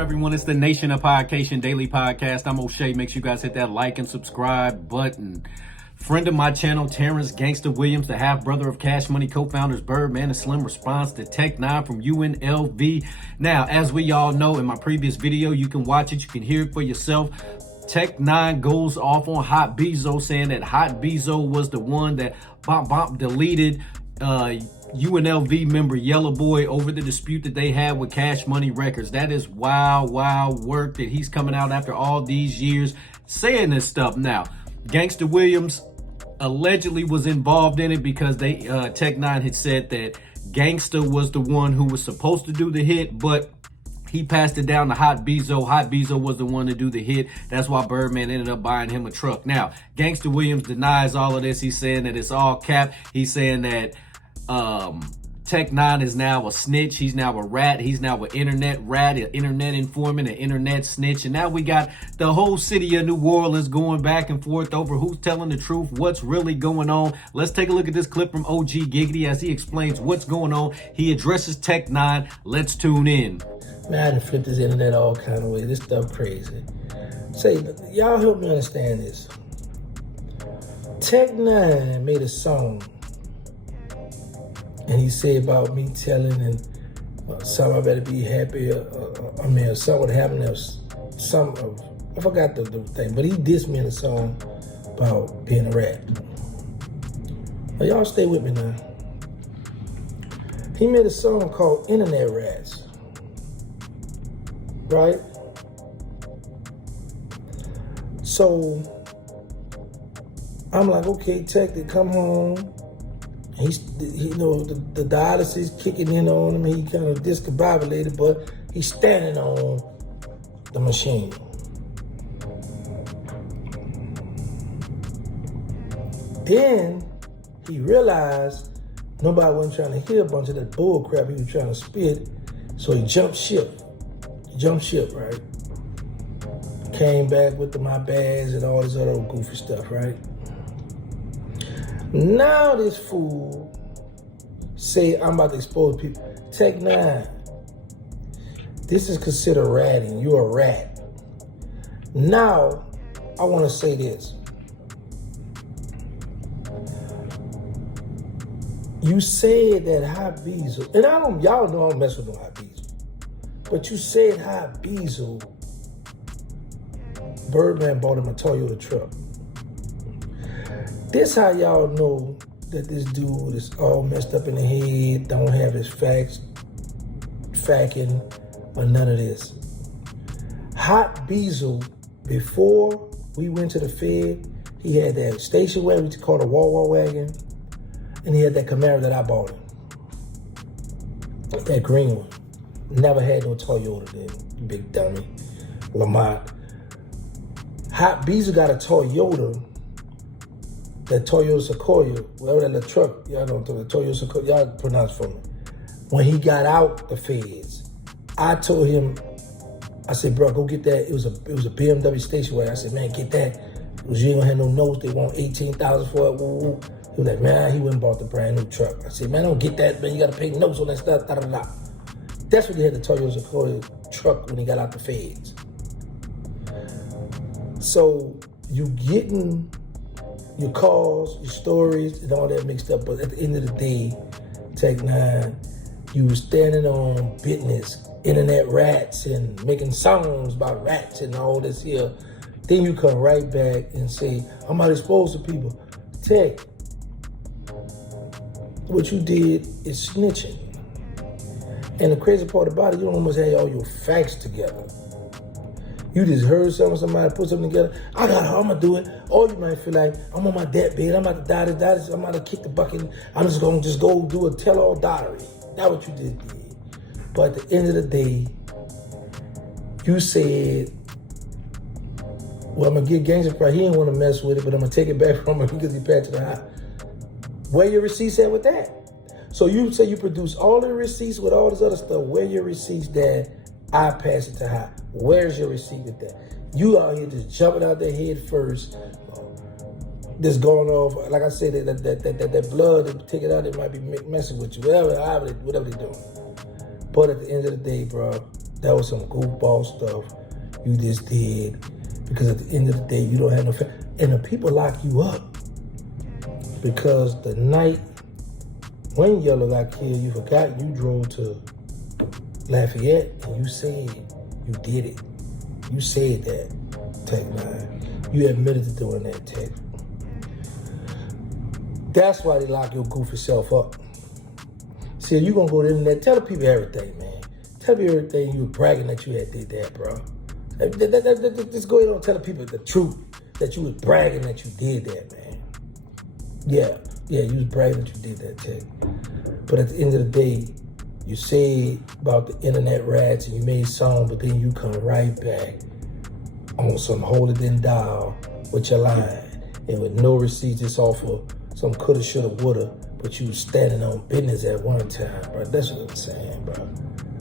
everyone? It's the Nation of Podcation Daily Podcast. I'm O'Shea. Make sure you guys hit that like and subscribe button. Friend of my channel, Terrence Gangsta Williams, the half-brother of Cash Money co-founders Birdman and Slim Response to Tec-9 from UNLV. Now, as we all know, in my previous video, you can watch it, you can hear it for yourself. Tec-9 goes off on Hot Bezo, saying that Hot Bezo was the one that deleted UNLV member Yella Boy over the dispute that they had with Cash Money Records. That is wild work that he's coming out after all these years saying this stuff. Now, Gangsta Williams allegedly was involved in it because they Tec-9 had said that Gangsta was the one who was supposed to do the hit, but he passed it down to Hot Bezo. Hot Bezo was the one to do the hit. That's why Birdman ended up buying him a truck. Now, Gangsta Williams denies all of this. He's saying that it's all cap. He's saying that Tec-9 is now a snitch. He's now a rat. He's now an internet rat, an internet informant, an internet snitch. And now we got the whole city of New Orleans going back and forth over who's telling the truth, what's really going on. Let's take a look at this clip from OG Giggity as he explains what's going on. He addresses Tec-9. Let's tune in. Man, I done flipped this internet all kind of ways. This stuff crazy. Say, y'all help me understand this. Tec-9 made a song, and he said about me telling and some I better be happy. Or something would happen else. I forgot the thing, but he dissed me in a song about being a rat. Now, y'all stay with me now. He made a song called Internet Rats. Right? So I'm like, okay, Tech, they come home. He you know, the dialysis kicking in on him. He kind of discombobulated, but he's standing on the machine. Then he realized nobody wasn't trying to hear a bunch of that bull crap he was trying to spit, so he jumped ship, right? Came back with my bags and all this other goofy stuff, right? Now this fool say I'm about to expose people. Tec-9, this is considered ratting. You're a rat. Now, I want to say this. You said that Hot Bezo, and y'all know I don't mess with no Hot Bezo, but you said Hot Bezo, Birdman bought him a Toyota truck. This how y'all know that this dude is all messed up in the head, don't have his facking, or none of this. Hot Bezo, before we went to the Fed, he had that station wagon, which is called a Wawa wagon, and he had that Camaro that I bought him. That green one. Never had no Toyota then, big dummy. Lamont. Hot Bezo got a Toyota, that Toyota Sequoia, whatever that little truck, y'all know, the Toyota Sequoia, y'all pronounce for me. When he got out the Feds, I told him, I said, bro, go get that. It was a BMW station wagon. I said, man, get that. Because you ain't gonna have no notes. They want $18,000 for it. Woo. He was like, man, he went and bought the brand new truck. I said, man, don't get that, man. You gotta pay notes on that stuff. Da-da-da. That's when he had the Toyota Sequoia truck when he got out the Feds. So you getting your calls, your stories, and all that mixed up. But at the end of the day, Tec-9, you were standing on business, internet rats, and making songs about rats and all this here. Then you come right back and say, I'm not exposed to people. Tech, what you did is snitching. And the crazy part about it, you don't almost have all your facts together. You just heard somebody put something together. I'm gonna do it. Or you might feel like, I'm on my deathbed, I'm about to die this, I'm about to kick the bucket, I'm just gonna go do a tell-all diary. That's what you did. But at the end of the day, you said, well, I'm gonna get Gangsta price. He didn't wanna mess with it, but I'm gonna take it back from him because he passed to the high. Where your receipts at with that? So you say you produce all the receipts with all this other stuff. Where your receipts that I pass it to high? Where's your receipt with that? You out here just jumping out their head first, just going off. Like I said, that blood, they take it out, they might be messing with you, whatever they're doing. But at the end of the day, bro, That was some goofball stuff you just did, because at the end of the day, you don't have no family. And the people lock you up because the night when Yella got killed, you forgot you drove to Lafayette and you said you did it. You said that, Tec-9. You admitted to doing that, Tec. That's why they lock your goofy self up. See, you gonna go to the internet, tell the people everything, man. Tell people everything. You were bragging that you had did that, bro. Just go ahead and tell the people the truth, that you was bragging that you did that, man. Yeah, you was bragging that you did that, Tec. But at the end of the day, you said about the internet rats and you made song, but then you come right back on some hold it then dial with your line and with no receipts, just off of some coulda, shoulda, woulda, but you was standing on business at one time, bro. That's what I'm saying, bro.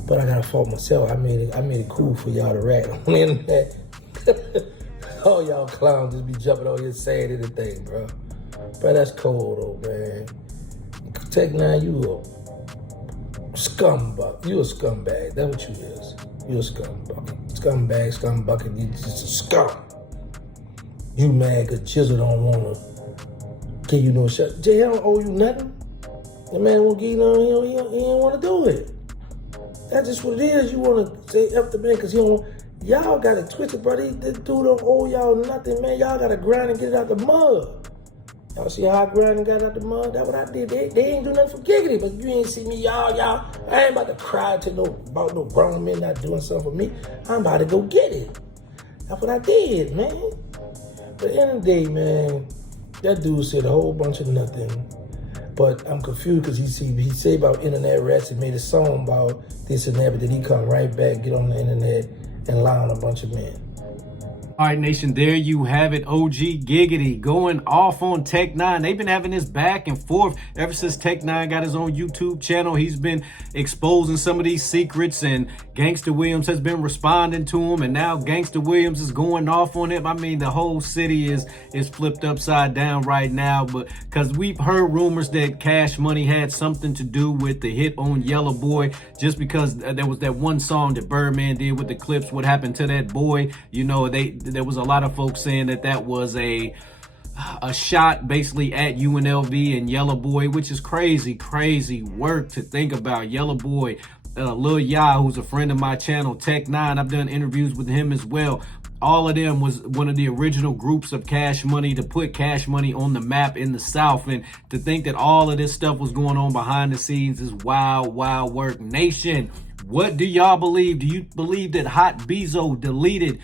But I gotta fault myself. I made it cool for y'all to rat on the internet. All y'all clowns just be jumping on here saying anything, bro. But that's cold though, man. Tec-9, you a scumbag. You a scumbag. That's what you is. You a scumbag. Scumbag, scumbucket. You just a scum. You mad because Jizzle don't want to give you no shot. Jay, I don't owe you nothing. The man won't give you no, he don't want to do it. That's just what it is. You want to say F the man because he don't. Y'all got it twisted, bro. This dude don't owe y'all nothing, man. Y'all got to grind and get it out the mud. Y'all see how I grind and got it out the mud? That's what I did. They ain't do nothing for Giggity, but you ain't see me, y'all. I ain't about to cry about no grown men not doing something for me. I'm about to go get it. That's what I did, man. But at the end of the day, man, that dude said a whole bunch of nothing. But I'm confused because he said about internet rats and made a song about this and that, but then he come right back, get on the internet, and lie on a bunch of men. All right, Nation, there you have it. OG Giggity going off on Tec-9. They've been having this back and forth ever since Tec-9 got his own YouTube channel. He's been exposing some of these secrets, and Gangsta Williams has been responding to him, and now Gangsta Williams is going off on him. I mean, the whole city is flipped upside down right now, but because we've heard rumors that Cash Money had something to do with the hit on Yella Boy, just because there was that one song that Birdman did with the clips, What Happened to That Boy. You know, there was a lot of folks saying that was a shot basically at UNLV and Yella Boy, which is crazy work to think about. Yella Boy, Lil Yah, who's a friend of my channel, Tec-9, I've done interviews with him as well. All of them was one of the original groups of Cash Money to put Cash Money on the map in the South. And to think that all of this stuff was going on behind the scenes is wild work. Nation, what do y'all believe? Do you believe that Hot Bezo deleted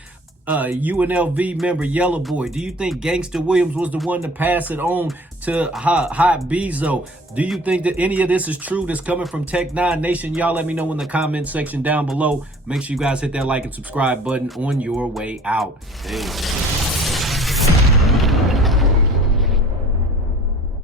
UNLV member Yella Boy? Do you think Gangsta Williams was the one to pass it on to Hot Bezo? Do you think that any of this is true that's coming from Tec-9? Nation, y'all let me know in the comment section down below. Make sure you guys hit that like and subscribe button on your way out. Thanks.